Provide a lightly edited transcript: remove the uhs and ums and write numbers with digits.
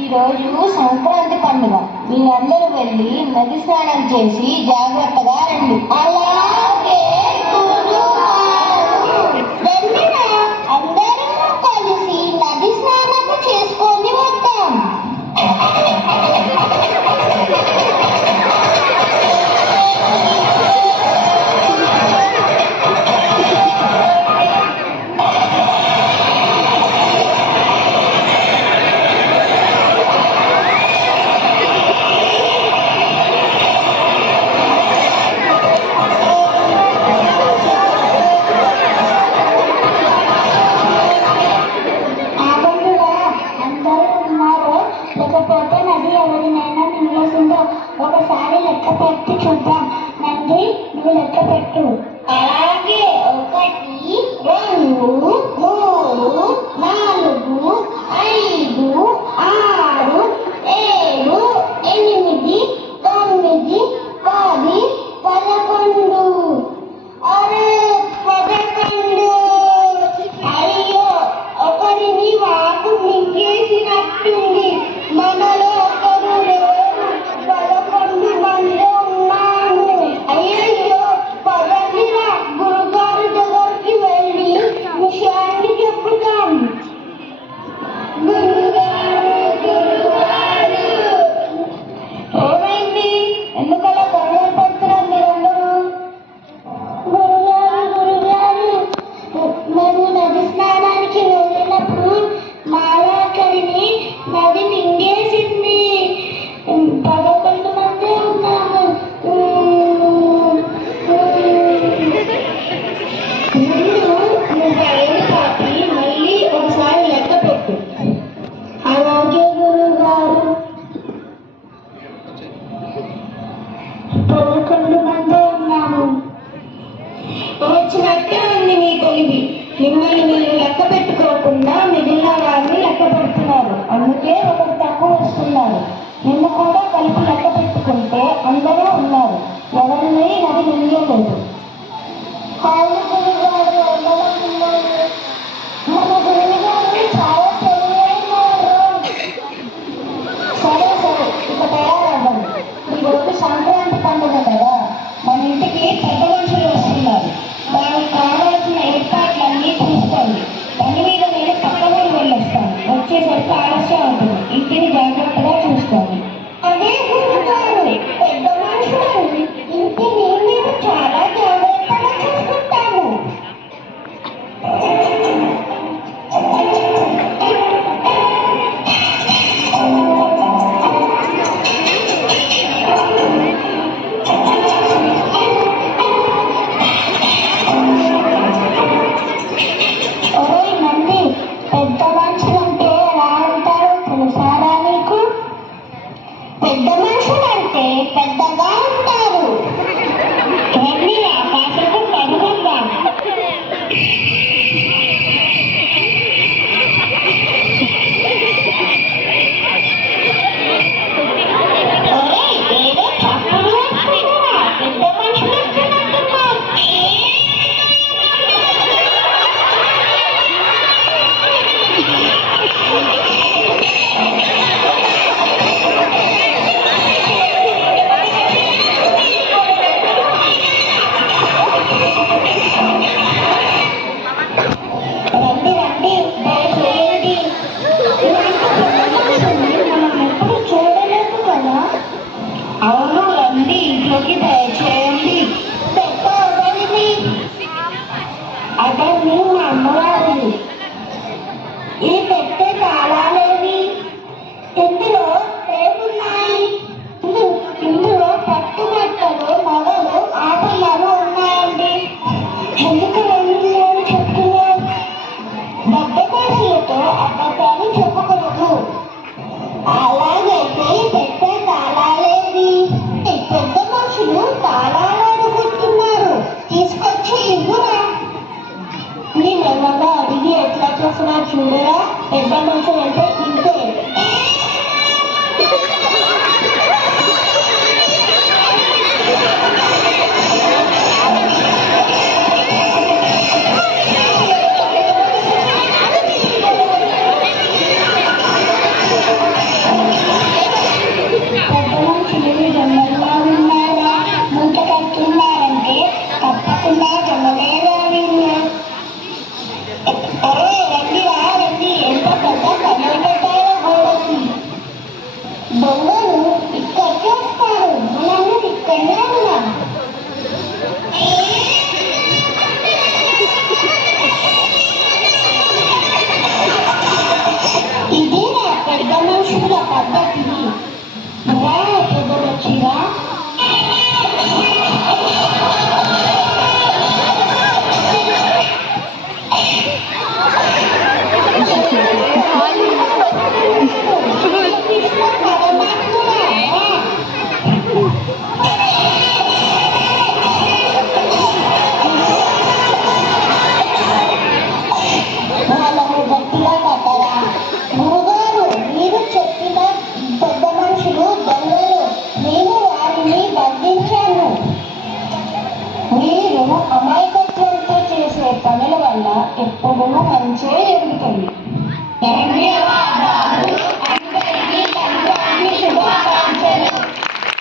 ఈ రోజు సంక్రాంతి పండుగ. మీరందరూ వెళ్ళి నది స్నానం చేసి జాగ్రత్తగా రండి. అలాగే అందరూ కలిసి నది స్నానము చేసుకొని వద్దాం. లేకపోతే నది ఎవరినైనా మింగేసిందో ఒకసారి లెక్క పెట్టి చూద్దాం. నంది, నువ్వు లెక్క పెట్టు. అలాగే 1 2 3 4 5 6 7 8 9 10 11. అరే 11! అయ్యో, ఒకరిని వాకు మింగేసినట్టుంది. మనలో ఒకరు లేరు, 11 మంది ఉన్నాము. అయ్యో, పదండిరా గురుగారి దగ్గరికి వెళ్ళి విషయాన్ని చెప్పుతాం. ఏమైంది? ఎందుకలా గొడవ పడుతున్నారు మీరందరూ? గురుగారు, మేము నది స్నానానికి వెళ్ళినప్పుడు మాలాకరిని నది మింగేసింది. 11 మంది ఉన్నాము. మళ్ళీ ఒకసారి లెక్క పెట్టు. అలాగే గురుగారు. 11 మంది ఉన్నాము. వచ్చినట్టే ఉంది మీ తెలివి. మిమ్మల్ని మీరు లెక్క పెట్టుకోకుండా మిగిలిన వారిని లెక్క పెడుతున్నారు. అందుకే ఒకరు తక్కువ వస్తున్నారు. నిన్ను కూడా కలిపి లెక్క పెట్టుకుంటే అందరూ ఉన్నారు. ఎవరిని నది మింగలేదు. అవును గురుగారు, మన గురుగారు చాలా తెలివైనవారు. సరే సరే, ఇక తయారవ్వండి. ఈరోజు సంక్రాంతి పండుగ కదా, మన ఇంటికి పెద్ద మనుషులు వస్తున్నారు. దానికి కావాల్సిన ఏర్పాట్లన్నీ చూసుకోండి. పని మీద నేను పక్క ఊరు వెళ్ళొస్తాను. వచ్చేసరికి ఆలస్యం అవుతుంది. ఇంటిని జాగ్రత్తగా చూసుకోండి. అదే గురుగారు, పెద్ద మనుషులు ఇంటిని మేము చాలా జాగ్రత్తగా చూసుకుంటాము. ఓయ్ నంది, పెద్ద మనుషులంటే ఎలా ఉంటారో తెలుసారా నీకు? పెద్ద మనుషులంటే పెద్దగా ఉంటారు. రండిరా, కాసేపు కనుగొందాం. ఓయ్, ఏదో చప్పుడు వస్తుందిరా. పెద్ద మనుషులు వస్తున్నట్టున్నారు. రండి రండి, దయచేయండి. ఇలాంటి పెద్ద మనుషుల్ని మనం ఎప్పుడు చూడలేదు కదా. అవును, రండి, ఇంట్లోకి దయచేయండి. పెద్ద ఎవరిది? అతన్ని మా అమ్మవారిది. ఈ పెట్టె తాళాలేవి? ఇందులో ఏమున్నాయి? ఇందులో పట్టుబట్టలు, నగలు, ఆభరణాలు ఉన్నాయండి. ఎందుకు వెళ్ళి చెప్తున్నావు? బద్దకాసులతో అబద్ధాలు చెప్పకూడదు. అలాగైతే పెట్టె తాళాలేవి? పెద్ద మనుషులు తాళాలు అడుగుతున్నారు. తీసుకొచ్చి ఇవ్వురా. నేనేమన్నా అడిగి ఎట్లా చేస్తున్నా చూడరా? పెద్ద మనుషులు అంటే ఇంతే. ఇదే నా పెద్ద మనుషుల పద్ధతి. రా పెద్దలొచ్చిరా. వాళ్ళని గట్టిగా కట్టరా. గురుగారు, మీరు చెప్పిన పెద్ద మనుషులు దొంగలు. నేను వారిని బంధించాను. మీరు అమాయకత్వంతో చేసే పనుల వల్ల ఎప్పుడూ మంచే జరుగుతుంది. ధన్యవాదాలు.